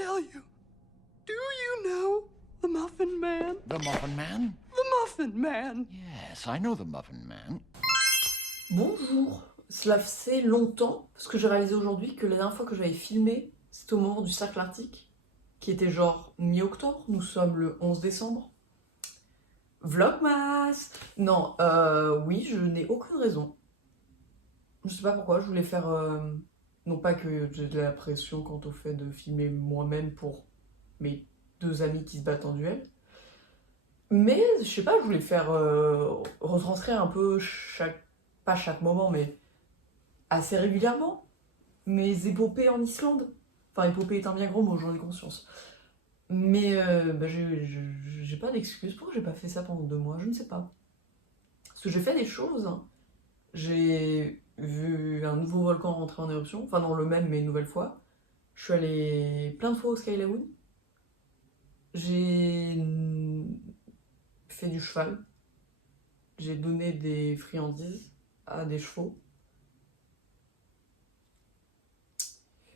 tell you. Do you know the Muffin Man? The Muffin Man? The Muffin Man. Yes, I know the Muffin Man. Bonjour, cela fait longtemps, parce que j'ai réalisé aujourd'hui que la dernière fois que j'avais filmé, c'était au moment du cercle arctique, qui était genre mi-octobre, nous sommes le 11 décembre. Vlogmas! Non, oui, je n'ai aucune raison. Je sais pas pourquoi, je voulais faire... non pas que j'ai de la pression quant au fait de filmer moi-même pour mes deux amis qui se battent en duel, mais je sais pas, je voulais faire retranscrire un peu pas chaque moment, mais assez régulièrement, mes épopées en Islande. Enfin, épopée est un bien gros mot, j'en ai conscience. Mais j'ai pas d'excuse. Pourquoi j'ai pas fait ça pendant 2 mois? Je ne sais pas. Parce que j'ai fait des choses. Hein. J'ai vu un nouveau volcan rentrer en éruption. Enfin, non, le même, mais une nouvelle fois. Je suis allée plein de fois au Sky Lagoon. J'ai fait du cheval. J'ai donné des friandises à des chevaux.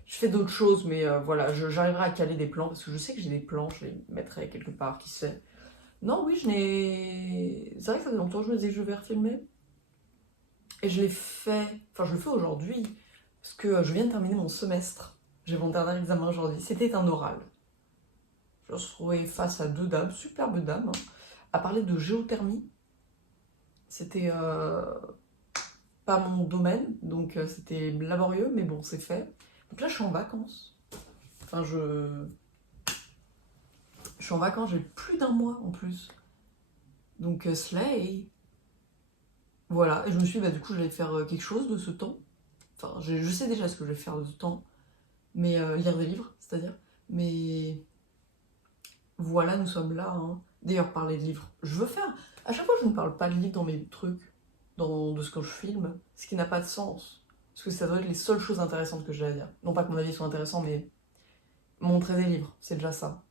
Je fais d'autres choses, mais voilà, j'arriverai à caler des plans, parce que je sais que j'ai des plans, je les mettrai quelque part, qui sait. Non, oui, je n'ai... C'est vrai que ça fait longtemps que je me disais que je vais refilmer. Et je l'ai fait... Enfin, je le fais aujourd'hui, parce que je viens de terminer mon semestre. J'ai mon dernier examen aujourd'hui. C'était un oral. Je me suis retrouvée face à 2 dames, superbes dames, hein, à parler de géothermie. C'était pas mon domaine, donc c'était laborieux, mais bon, c'est fait. Donc là, je suis en vacances. Enfin, je suis en vacances, j'ai plus d'1 mois en plus. Donc, slay. Voilà, et je me suis dit, bah, du coup, j'allais faire quelque chose de ce temps. Enfin, je sais déjà ce que je vais faire de ce temps. Mais lire des livres, c'est-à-dire. Mais voilà, nous sommes là. Hein. D'ailleurs, parler de livres, je veux faire. À chaque fois, je ne parle pas de livres dans mes trucs, de ce que je filme, ce qui n'a pas de sens. Parce que ça doit être les seules choses intéressantes que j'ai à dire. Non pas que mon avis soit intéressant, mais montrer des livres, c'est déjà ça.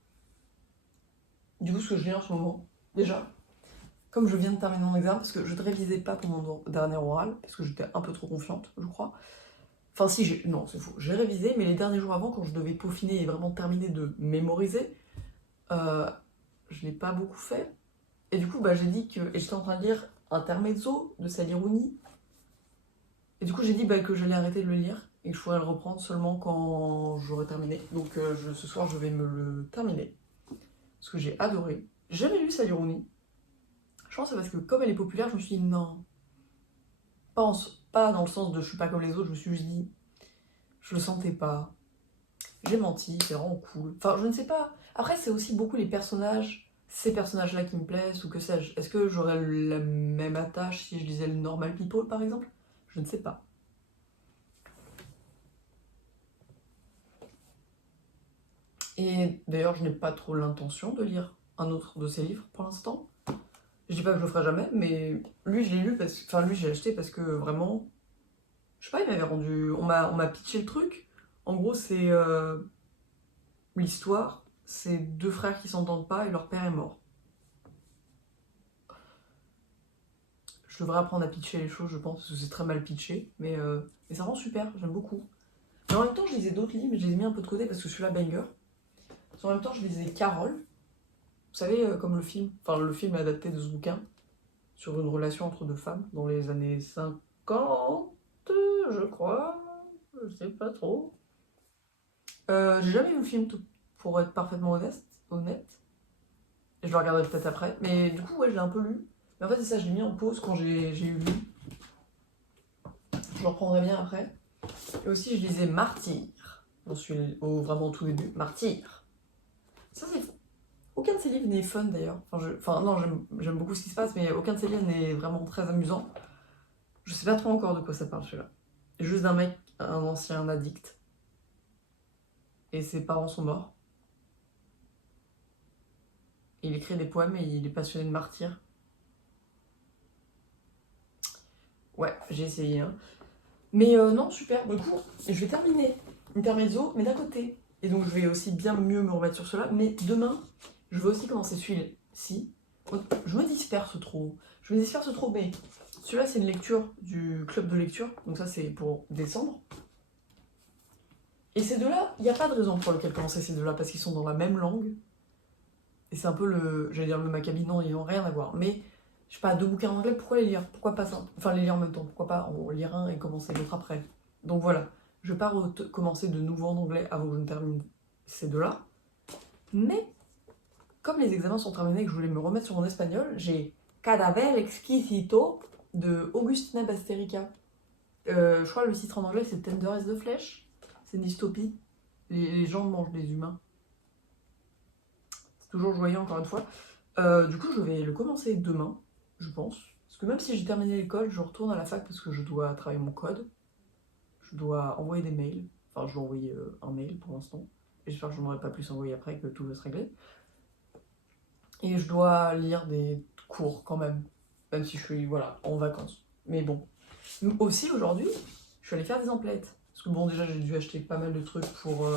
Du coup, ce que je lis en ce moment, déjà, comme je viens de terminer mon examen, parce que je ne révisais pas pour mon dernier oral, parce que j'étais un peu trop confiante, je crois. Enfin si, non, c'est faux. J'ai révisé, mais les derniers jours avant, quand je devais peaufiner et vraiment terminer de mémoriser, je l'ai pas beaucoup fait. Et du coup, bah, j'ai dit que... Et j'étais en train de lire Intermezzo de Sally Rooney. Et du coup, j'ai dit que j'allais arrêter de le lire et que je pourrais le reprendre seulement quand j'aurai terminé. Donc ce soir, je vais me le terminer. Parce que j'ai adoré. J'ai jamais lu Sally Rooney. Je pense que c'est parce que comme elle est populaire, je me suis dit non. Pas dans le sens de je suis pas comme les autres, je me suis juste dit je le sentais pas. J'ai menti, c'est vraiment cool. Enfin, je ne sais pas. Après, c'est aussi beaucoup les personnages, ces personnages-là qui me plaisent ou que sais-je. Est-ce que j'aurais la même attache si je lisais le Normal People par exemple? Je ne sais pas. Et d'ailleurs, je n'ai pas trop l'intention de lire un autre de ses livres pour l'instant. Je dis pas que je le ferai jamais, mais lui, je l'ai lu parce que... Enfin, lui, j'ai acheté parce que vraiment... Je sais pas, il m'avait rendu... On m'a pitché le truc. En gros, c'est... L'histoire, c'est 2 frères qui s'entendent pas et leur père est mort. Je devrais apprendre à pitcher les choses, je pense, parce que c'est très mal pitché. Mais ça rend super, j'aime beaucoup. Mais en même temps, je lisais d'autres livres, mais je les ai mis un peu de côté parce que celui-là, banger. En même temps, je lisais Carole. Vous savez, comme le film. Enfin, le film adapté de ce bouquin. Sur une relation entre 2 femmes dans les années 50, je crois. Je sais pas trop. J'ai jamais vu le film, pour être parfaitement honnête. Et je le regarderai peut-être après. Mais du coup, ouais, je l'ai un peu lu. Mais en fait, c'est ça, je l'ai mis en pause quand j'ai eu lu. Je le reprendrai bien après. Et aussi, je lisais Martyr. J'en suis vraiment au tout début. Martyr. Ça, c'est fou. Aucun de ces livres n'est fun d'ailleurs. Enfin, non, j'aime beaucoup ce qui se passe, mais aucun de ces livres n'est vraiment très amusant. Je sais pas trop encore de quoi ça parle celui-là. Juste d'un mec, un ancien addict. Et ses parents sont morts. Il écrit des poèmes et il est passionné de martyrs. Ouais, j'ai essayé. Hein. Mais non, super. Du coup, je vais terminer Intermezzo, mais d'un côté. Et donc, je vais aussi bien mieux me remettre sur cela. Mais demain, je vais aussi commencer celui-ci. Je me disperse trop. Mais celui-là, c'est une lecture du club de lecture. Donc ça, c'est pour décembre. Et ces deux-là, il n'y a pas de raison pour laquelle commencer ces deux-là, parce qu'ils sont dans la même langue. Et c'est un peu j'allais dire le Maccabi, non, ils n'ont rien à voir. Mais, je sais pas, 2 bouquins en anglais, pourquoi les lire? Pourquoi pas ça? Enfin, les lire en même temps, pourquoi pas en lire un et commencer l'autre après? Donc voilà, je vais pas commencer de nouveau en anglais avant que je ne termine ces deux-là. Mais, comme les examens sont terminés et que je voulais me remettre sur mon espagnol, j'ai Cadáver Exquisito de Agustina Basterica. Je crois que le titre en anglais c'est Tender as the Flesh. C'est une dystopie. Les gens mangent des humains. C'est toujours joyeux encore une fois. Du coup je vais le commencer demain, je pense. Parce que même si j'ai terminé l'école, je retourne à la fac parce que je dois travailler mon code. Je dois envoyer des mails. Enfin je dois envoyer un mail pour l'instant. J'espère que je n'en aurai pas plus envoyé après, que tout va se régler. Et je dois lire des cours quand même. Même si je suis en vacances. Mais bon. Aussi aujourd'hui, je suis allée faire des emplettes. Parce que bon, déjà j'ai dû acheter pas mal de trucs pour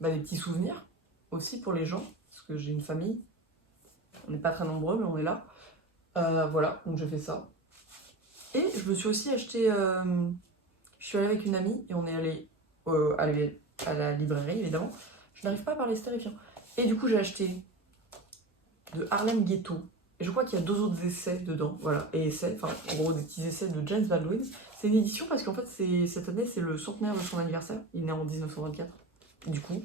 des petits souvenirs. Aussi pour les gens. Parce que j'ai une famille. On n'est pas très nombreux, mais on est là. Voilà, donc j'ai fait ça. Et je me suis aussi acheté... je suis allée avec une amie et on est allé à la librairie, évidemment. Je n'arrive pas à parler, c'est terrifiant. Et du coup, j'ai acheté de Harlem Ghetto. Et je crois qu'il y a 2 autres essais dedans. Voilà, et essais, enfin, en gros, des petits essais de James Baldwin. C'est une édition parce qu'en fait, cette année, c'est le centenaire de son anniversaire. Il est né en 1924. Du coup,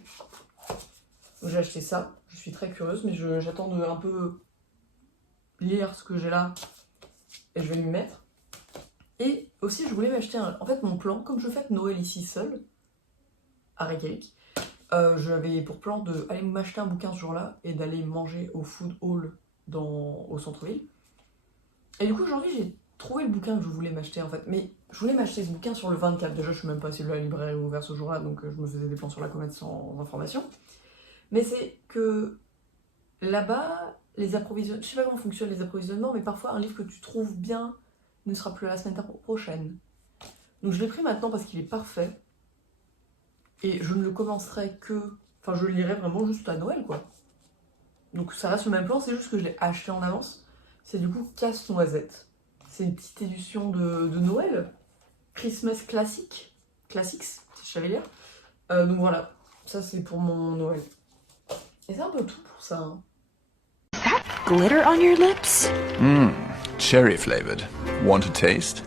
j'ai acheté ça. Je suis très curieuse, mais j'attends de un peu lire ce que j'ai là. Et je vais m'y mettre. Et aussi, je voulais m'acheter en fait, mon plan, comme je fête Noël ici seule, à Reykjavik, j'avais pour plan d'aller m'acheter un bouquin ce jour-là et d'aller manger au food hall au centre-ville. Et du coup, aujourd'hui, j'ai trouvé le bouquin que je voulais m'acheter en fait. Mais je voulais m'acheter ce bouquin sur le 24. Déjà, je suis même pas si la librairie est ouverte ce jour-là, donc je me faisais des plans sur la comète sans information. Mais c'est que là-bas, les approvisionnements, je sais pas comment fonctionnent les approvisionnements, mais parfois un livre que tu trouves bien ne sera plus la semaine prochaine. Donc je l'ai pris maintenant parce qu'il est parfait. Et je ne le commencerai que... Enfin, je le lirai vraiment juste à Noël, quoi. Donc ça reste le même plan, c'est juste que je l'ai acheté en avance. C'est du coup Casse-Noisette. C'est une petite édition de Noël. Christmas Classics, si je savais lire. Donc voilà, ça c'est pour mon Noël. Et c'est un peu tout pour ça. Hein. Glitter on your lips? Cherry flavored. Want a taste?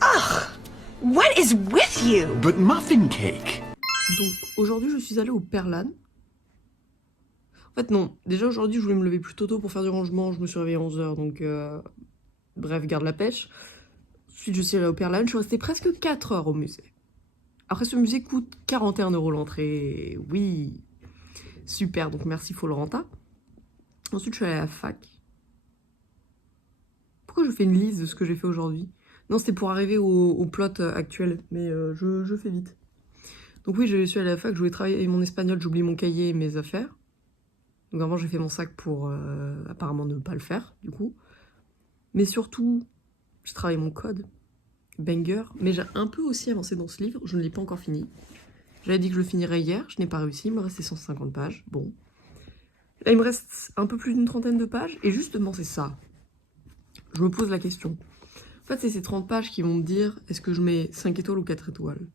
What is with you? But muffin cake. Donc aujourd'hui je suis allée au Perlan. En fait non, déjà aujourd'hui je voulais me lever plus tôt pour faire du rangement, je me suis réveillée à 11h donc bref, garde la pêche. Ensuite je suis allée au Perlan, je suis restée presque 4 heures au musée. Après ce musée coûte 41 € l'entrée, oui, super, donc merci Folorenta. Ensuite je suis allée à la fac. Pourquoi je fais une liste de ce que j'ai fait aujourd'hui? Non, c'était pour arriver au plot actuel, mais je fais vite. Donc oui, je suis allée à la fac, je voulais travailler mon espagnol, j'ai oublié mon cahier et mes affaires. Donc vraiment, j'ai fait mon sac pour apparemment ne pas le faire, du coup. Mais surtout, j'ai travaillé mon code, banger. Mais j'ai un peu aussi avancé dans ce livre, je ne l'ai pas encore fini. J'avais dit que je le finirais hier, je n'ai pas réussi, il me restait 150 pages, bon. Là, il me reste un peu plus d'une 30aine de pages, et justement, c'est ça. Je me pose la question. En fait, c'est ces 30 pages qui vont me dire, est-ce que je mets 5 étoiles ou 4 étoiles?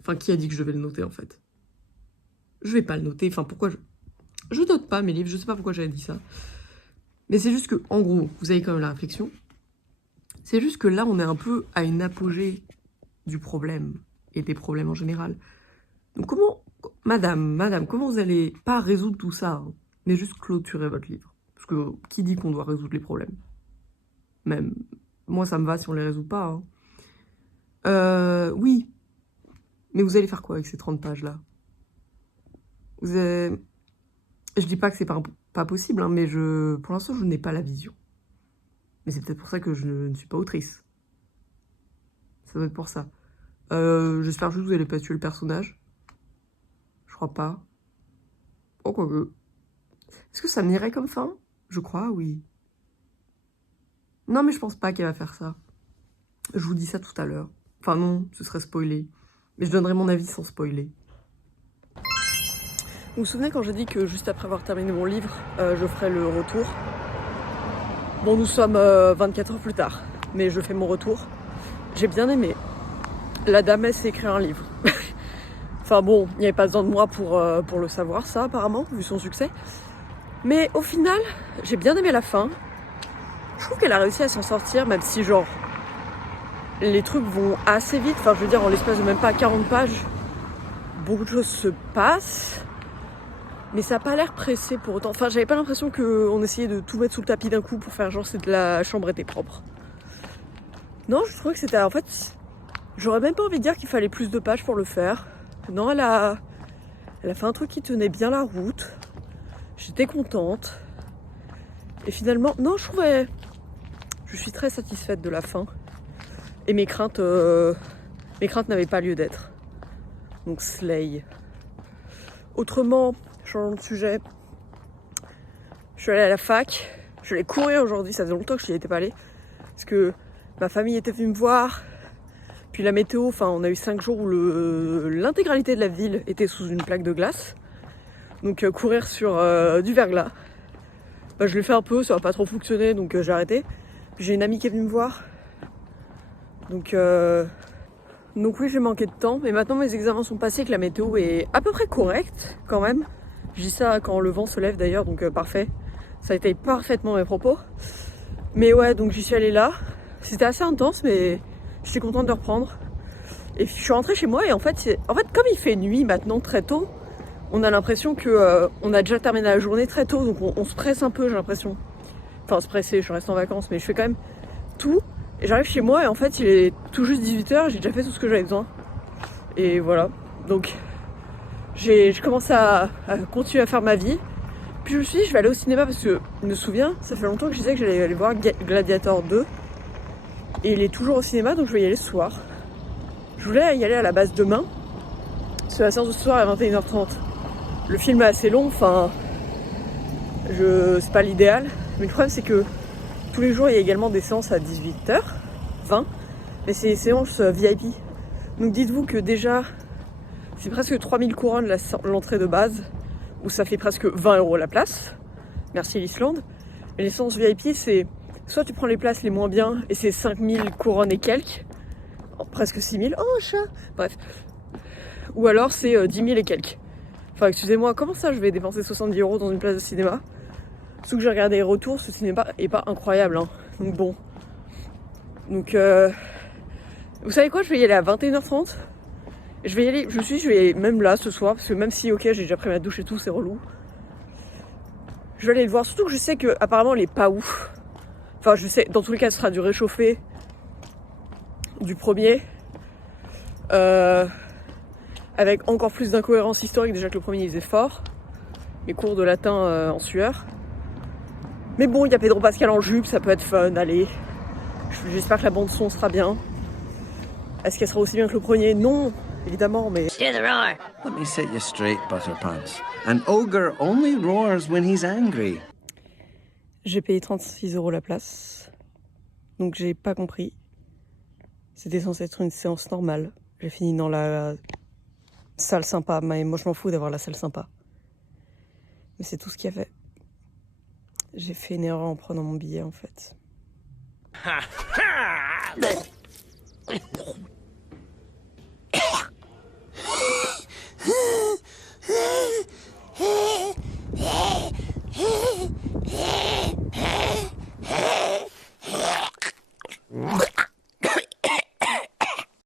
Enfin, qui a dit que je devais le noter, en fait? Je vais pas le noter, enfin, pourquoi je note pas mes livres, je sais pas pourquoi j'avais dit ça. Mais c'est juste que, en gros, vous avez quand même la réflexion. C'est juste que là, on est un peu à une apogée du problème, et des problèmes en général. Donc comment, madame, comment vous allez pas résoudre tout ça, hein, mais juste clôturer votre livre? Parce que qui dit qu'on doit résoudre les problèmes? Même, moi ça me va si on les résout pas. Hein. Oui. Mais vous allez faire quoi avec ces 30 pages-là? Je dis pas que c'est pas possible, hein, mais pour l'instant, je n'ai pas la vision. Mais c'est peut-être pour ça que je ne suis pas autrice. Ça doit être pour ça. J'espère juste que vous n'allez pas tuer le personnage. Je crois pas. Oh, quoique. Est-ce que ça m'irait comme fin? Je crois, oui. Non, mais je pense pas qu'elle va faire ça. Je vous dis ça tout à l'heure. Enfin non, ce serait spoilé. Mais je donnerai mon avis sans spoiler. Vous vous souvenez quand j'ai dit que juste après avoir terminé mon livre, je ferais le retour? Bon, nous sommes 24 heures plus tard, mais je fais mon retour. J'ai bien aimé. La dame, elle sait écrire un livre. Enfin bon, il n'y avait pas besoin de moi pour le savoir ça apparemment, vu son succès. Mais au final, j'ai bien aimé la fin. Je trouve qu'elle a réussi à s'en sortir, même si genre les trucs vont assez vite. Enfin je veux dire, en l'espace de même pas 40 pages, beaucoup de choses se passent. Mais ça n'a pas l'air pressé pour autant. Enfin, j'avais pas l'impression qu'on essayait de tout mettre sous le tapis d'un coup pour faire genre que la chambre était propre. Non, je trouvais que c'était... En fait, j'aurais même pas envie de dire qu'il fallait plus de pages pour le faire. Non, elle a fait un truc qui tenait bien la route. J'étais contente. Et finalement, non, je suis très satisfaite de la fin. Et mes craintes n'avaient pas lieu d'être. Donc, slay. Autrement... Changeons de sujet. Je suis allée à la fac. Je suis allée courir aujourd'hui. Ça faisait longtemps que je n'y étais pas allée. Parce que ma famille était venue me voir. Puis la météo, enfin, on a eu 5 jours où l'intégralité de la ville était sous une plaque de glace. Donc courir sur du verglas. Bah, je l'ai fait un peu, ça n'a pas trop fonctionné, donc j'ai arrêté. Puis j'ai une amie qui est venue me voir. Donc oui, j'ai manqué de temps. Mais maintenant mes examens sont passés, que la météo est à peu près correcte quand même. Je dis ça quand le vent se lève d'ailleurs, donc parfait. Ça a été parfaitement mes propos. Mais ouais, donc j'y suis allée là. C'était assez intense, mais j'étais contente de reprendre. Et je suis rentrée chez moi et en fait comme il fait nuit maintenant très tôt, on a l'impression que on a déjà terminé la journée très tôt, donc on se presse un peu, j'ai l'impression. Enfin, se presser, je reste en vacances, mais je fais quand même tout. Et j'arrive chez moi et en fait il est tout juste 18h, j'ai déjà fait tout ce que j'avais besoin. Et voilà, donc je commence à continuer à faire ma vie. Puis je me suis dit je vais aller au cinéma parce que je me souviens, ça fait longtemps que je disais que j'allais aller voir Gladiator 2. Et il est toujours au cinéma, donc je vais y aller ce soir. Je voulais y aller à la base demain, parce que la séance de ce soir est à 21h30. Le film est assez long, enfin c'est pas l'idéal. Mais le problème c'est que tous les jours il y a également des séances à 18h20. Mais c'est des séances VIP. Donc dites-vous que déjà c'est presque 3000 couronnes l'entrée de base, où ça fait presque 20 € la place. Merci l'Islande. Mais les séances VIP, c'est soit tu prends les places les moins bien et c'est 5000 couronnes et quelques, presque 6000, oh chat, bref. Ou alors c'est 10 000 et quelques. Enfin excusez-moi, comment ça je vais dépenser 70 € dans une place de cinéma? Surtout que j'ai regardé les retours, ce cinéma est pas incroyable, hein. Donc bon. Donc vous savez quoi, je vais y aller à 21h30. Je vais y aller, je vais même là ce soir, parce que même si ok j'ai déjà pris ma douche et tout, c'est relou. Je vais aller le voir, surtout que je sais que apparemment il est pas ouf. Enfin je sais, dans tous les cas ce sera du réchauffé du premier. Avec encore plus d'incohérence historique, déjà que le premier il faisait fort. Les cours de latin en sueur. Mais bon, il y a Pedro Pascal en jupe, ça peut être fun, allez. J'espère que la bande son sera bien. Est-ce qu'elle sera aussi bien que le premier? Non, évidemment, mais... Let me set you straight, Butterpants. An ogre only roars when he's angry. J'ai payé 36 € la place. Donc j'ai pas compris. C'était censé être une séance normale. J'ai fini dans la salle sympa. Mais moi je m'en fous d'avoir la salle sympa. Mais c'est tout ce qu'il y avait. J'ai fait une erreur en prenant mon billet en fait.